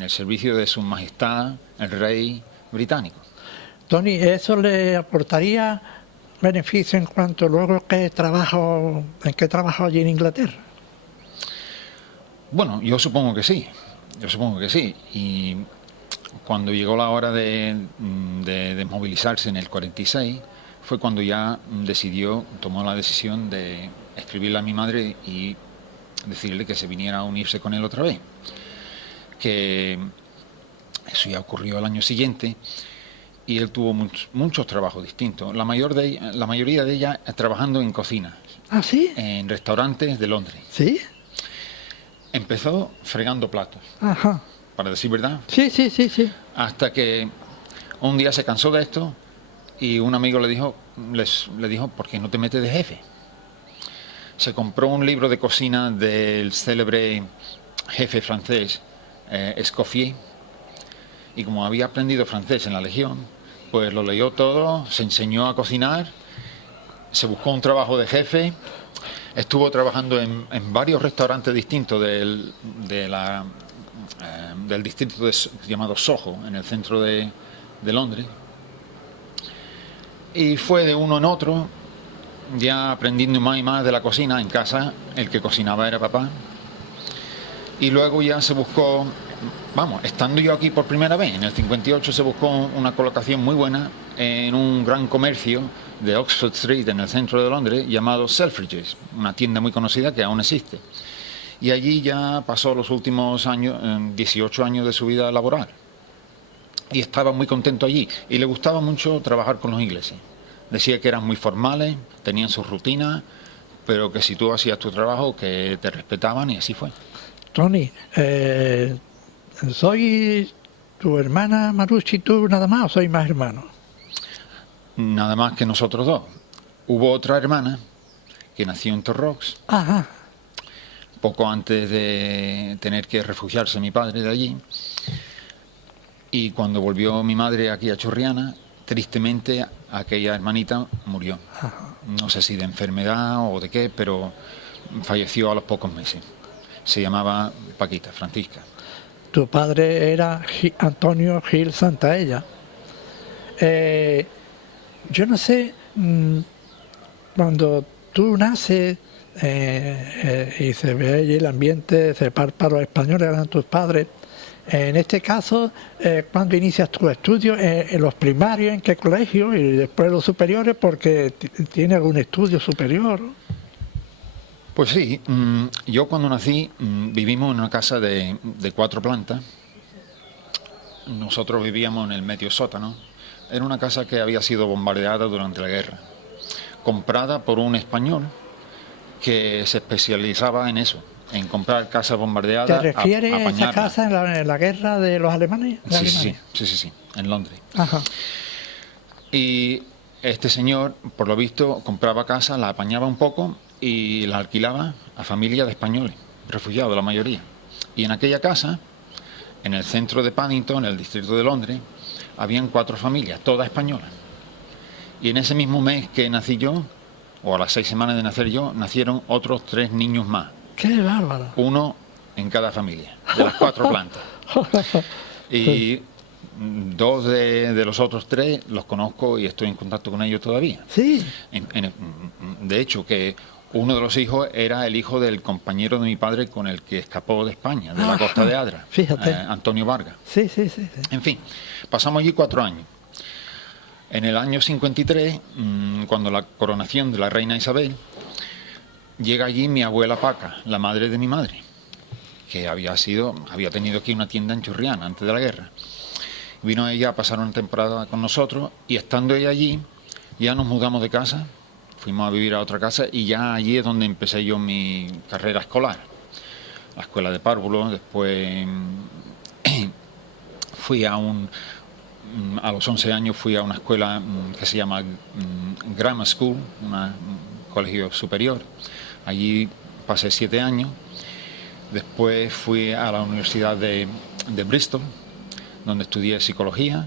en el servicio de Su Majestad el Rey británico. Tony, ¿eso le aportaría beneficio en cuanto luego que trabajo, en qué trabajo allí en Inglaterra? Bueno, yo supongo que sí, y cuando llegó la hora de desmovilizarse en el 46, fue cuando ya tomó la decisión de escribirle a mi madre y decirle que se viniera a unirse con él otra vez. Que eso ya ocurrió el año siguiente y él tuvo muchos trabajos distintos. La mayoría de ellas trabajando en cocina. ¿Ah, sí? En restaurantes de Londres. ¿Sí? Empezó fregando platos. Ajá. Para decir verdad. Sí. Hasta que un día se cansó de esto y un amigo le dijo, ¿por qué no te metes de jefe? Se compró un libro de cocina del célebre jefe francés, Escoffier, y como había aprendido francés en la Legión, pues lo leyó todo, se enseñó a cocinar, se buscó un trabajo de jefe, estuvo trabajando en varios restaurantes distintos del distrito llamado Soho, en el centro de Londres, y fue de uno en otro, ya aprendiendo más y más de la cocina. En casa el que cocinaba era papá, y luego ya se buscó, estando yo aquí por primera vez, en el 58 se buscó una colocación muy buena en un gran comercio de Oxford Street, en el centro de Londres, llamado Selfridges, una tienda muy conocida que aún existe. Y allí ya pasó los últimos años, 18 años de su vida laboral. Y estaba muy contento allí. Y le gustaba mucho trabajar con los ingleses. Decía que eran muy formales, tenían sus rutinas, pero que si tú hacías tu trabajo, que te respetaban, y así fue. Tony, ¿soy tu hermana Maruchi y tú nada más o soy más hermanos? Nada más que nosotros dos. Hubo otra hermana que nació en Torrox. Ajá. Poco antes de tener que refugiarse mi padre de allí. Y cuando volvió mi madre aquí a Chorriana, tristemente aquella hermanita murió. Ajá. No sé si de enfermedad o de qué, pero falleció a los pocos meses. Se llamaba Paquita, Francisca. Tu padre era Antonio Gil Santaella. Yo no sé, cuando tú naces y se ve allí el ambiente, se para los españoles, eran tus padres. En este caso, ¿cuándo inicias tus estudios? ¿En los primarios? ¿En qué colegio? Y después los superiores, porque tiene algún estudio superior. Pues sí, yo cuando nací vivimos en una casa de 4 plantas. Nosotros vivíamos en el medio sótano. Era una casa que había sido bombardeada durante la guerra, comprada por un español que se especializaba en eso, en comprar casas bombardeadas. ¿Te refieres a esa casa en la guerra de los alemanes? Sí, en Londres. Ajá. Y este señor, por lo visto, compraba casas, la apañaba un poco y la alquilaba a familias de españoles, refugiados la mayoría. Y en aquella casa, en el centro de Paddington, en el distrito de Londres, habían 4 familias, todas españolas. Y en ese mismo mes que nací yo, o a las 6 semanas de nacer yo, nacieron otros 3 niños más. ¡Qué bárbaro! Uno en cada familia, de las 4 plantas. Y 2 de los otros 3 los conozco y estoy en contacto con ellos todavía. Sí. De hecho, que uno de los hijos era el hijo del compañero de mi padre con el que escapó de España, de la costa de Adra. Fíjate. Antonio Vargas. Sí. En fin, pasamos allí 4 años. En el año 53, cuando la coronación de la reina Isabel, llega allí mi abuela Paca, la madre de mi madre, que había tenido aquí una tienda en Chorriana antes de la guerra. Vino ella a pasar una temporada con nosotros y estando ella allí, ya nos mudamos de casa, fuimos a vivir a otra casa y ya allí es donde empecé yo mi carrera escolar. La escuela de párvulos, después fui a los 11 años fui a una escuela que se llama Grammar School, un colegio superior. Allí pasé 7 años. Después fui a la Universidad de Bristol, donde estudié psicología,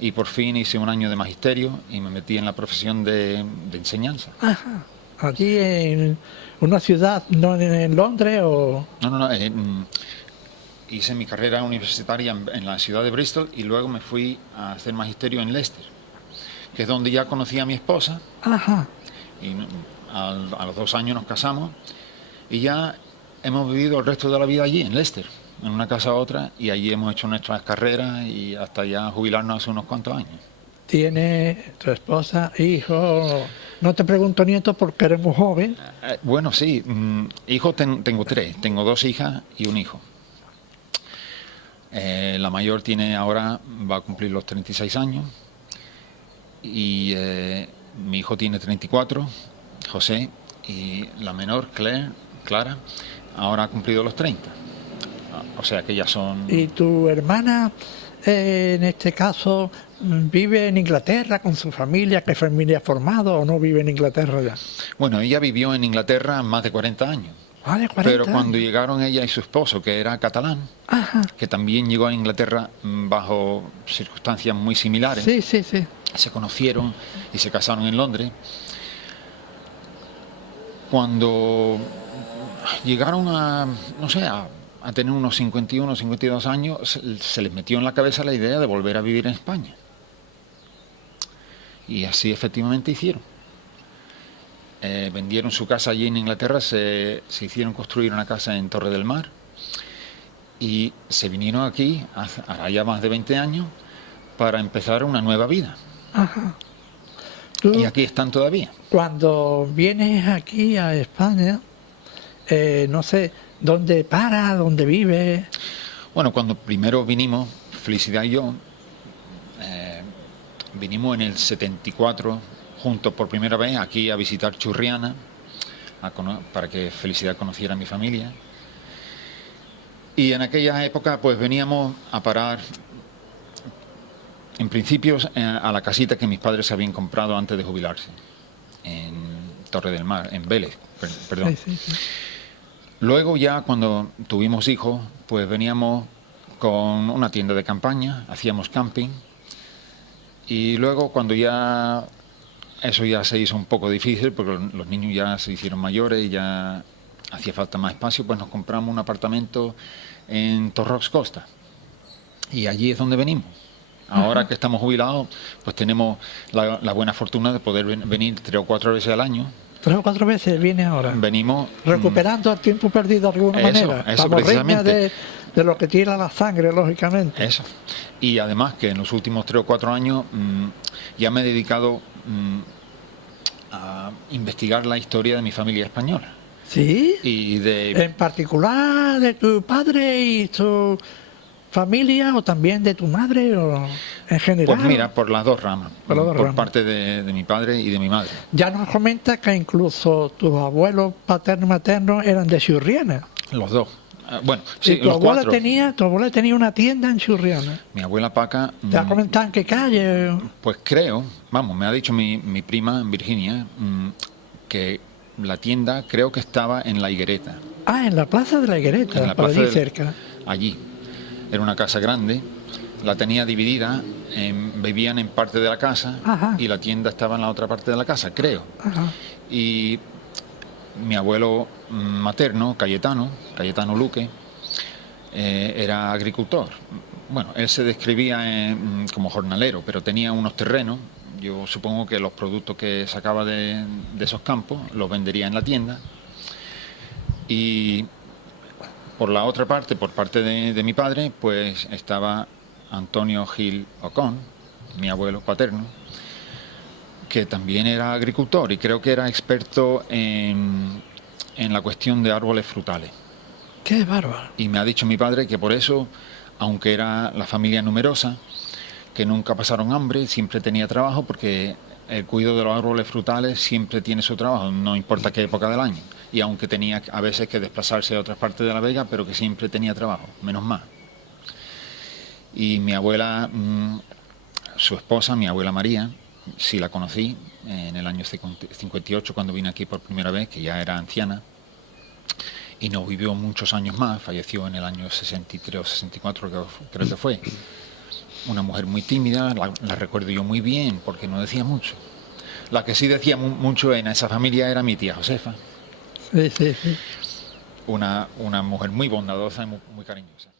y por fin hice un año de magisterio y me metí en la profesión de enseñanza. Ajá. ¿Allí en una ciudad, no en Londres o...? No, hice mi carrera universitaria en la ciudad de Bristol y luego me fui a hacer magisterio en Leicester, que es donde ya conocí a mi esposa. Ajá. Y a los 2 años nos casamos y ya hemos vivido el resto de la vida allí, en Leicester, en una casa u otra, y allí hemos hecho nuestras carreras y hasta ya jubilarnos hace unos cuantos años. ¿Tiene tu esposa, hijos? No te pregunto nietos porque eres muy joven. Bueno, sí, hijos tengo 3, tengo 2 hijas y un hijo. La mayor va a cumplir los 36 años y mi hijo tiene 34, José, y la menor, Clara, ahora ha cumplido los 30. O sea que ya son... ¿Y tu hermana, en este caso, vive en Inglaterra con su familia? ¿Qué familia ha formado o no vive en Inglaterra ya? Bueno, ella vivió en Inglaterra más de 40 años. Ah, de 40 Pero cuando años. llegaron ella y su esposo, que era catalán, Ajá. que también llegó a Inglaterra bajo circunstancias muy similares, Sí, sí, sí. se conocieron y se casaron en Londres. Cuando llegaron no sé, a tener unos 51, 52 años, se les metió en la cabeza la idea de volver a vivir en España. Y así efectivamente hicieron. Vendieron su casa allí en Inglaterra, se hicieron construir una casa en Torre del Mar y se vinieron aquí, hará ya más de 20 años, para empezar una nueva vida. Ajá. Tú, Y aquí están todavía. cuando vienes aquí a España, no sé, ¿dónde para? ¿Dónde vive? Bueno, cuando primero vinimos, Felicidad y yo, vinimos en el 74 juntos por primera vez aquí a visitar Churriana, para que Felicidad conociera a mi familia. Y en aquella época pues veníamos a parar, en principio, a la casita que mis padres habían comprado antes de jubilarse, en Torre del Mar, en Vélez, perdón. Sí, sí, sí. Luego ya cuando tuvimos hijos, pues veníamos con una tienda de campaña, hacíamos camping, y luego cuando eso ya se hizo un poco difícil porque los niños ya se hicieron mayores y ya hacía falta más espacio, pues nos compramos un apartamento en Torrox Costa y allí es donde venimos. Ahora que estamos jubilados, pues tenemos la buena fortuna de poder venir 3 o 4 veces al año. 3 o 4 veces viene ahora. Venimos Recuperando el tiempo perdido de alguna manera. eso La morriña precisamente. de lo que tira la sangre, lógicamente. Eso. Y además que en los últimos 3 o 4 años ya me he dedicado a investigar la historia de mi familia española. ¿Sí? Y En particular de tu padre y tu familia, o también de tu madre, o en general. Pues mira, por las dos ramas. Por las dos ramas. Parte de mi padre y de mi madre. Ya nos comenta que incluso tus abuelos paterno y materno eran de Churriana. Los dos. Bueno, sí, Y tu los abuela 4. tu abuela tenía una tienda en Churriana. Mi abuela Paca, ¿Te ha comentado en qué calle? pues creo, vamos, me ha dicho mi prima Virginia, que la tienda creo que estaba en La Higuereta. Ah, en la plaza de la Higuereta, En la por plaza allí del- cerca. Allí. Era una casa grande, la tenía dividida, vivían en parte de la casa. Ajá. Y la tienda estaba en la otra parte de la casa, creo. Ajá. Y mi abuelo materno, Cayetano Luque, era agricultor. Bueno, él se describía como jornalero, pero tenía unos terrenos. Yo supongo que los productos que sacaba de esos campos los vendería en la tienda. Y por la otra parte, por parte de mi padre, pues estaba Antonio Gil Ocón, mi abuelo paterno, que también era agricultor y creo que era experto en la cuestión de árboles frutales. Qué bárbaro. Y me ha dicho mi padre que por eso, aunque era la familia numerosa, que nunca pasaron hambre, siempre tenía trabajo, porque el cuidado de los árboles frutales siempre tiene su trabajo, no importa qué época del año. Y aunque tenía a veces que desplazarse a otras partes de La Vega, pero que siempre tenía trabajo, menos mal. Y mi abuela, su esposa, mi abuela María, sí la conocí en el año 58 cuando vine aquí por primera vez, que ya era anciana, y no vivió muchos años más, falleció en el año 63 o 64 creo que fue. Una mujer muy tímida, la recuerdo yo muy bien porque no decía mucho. La que sí decía mucho en esa familia era mi tía Josefa, Sí, sí, sí. una mujer muy bondadosa y muy cariñosa.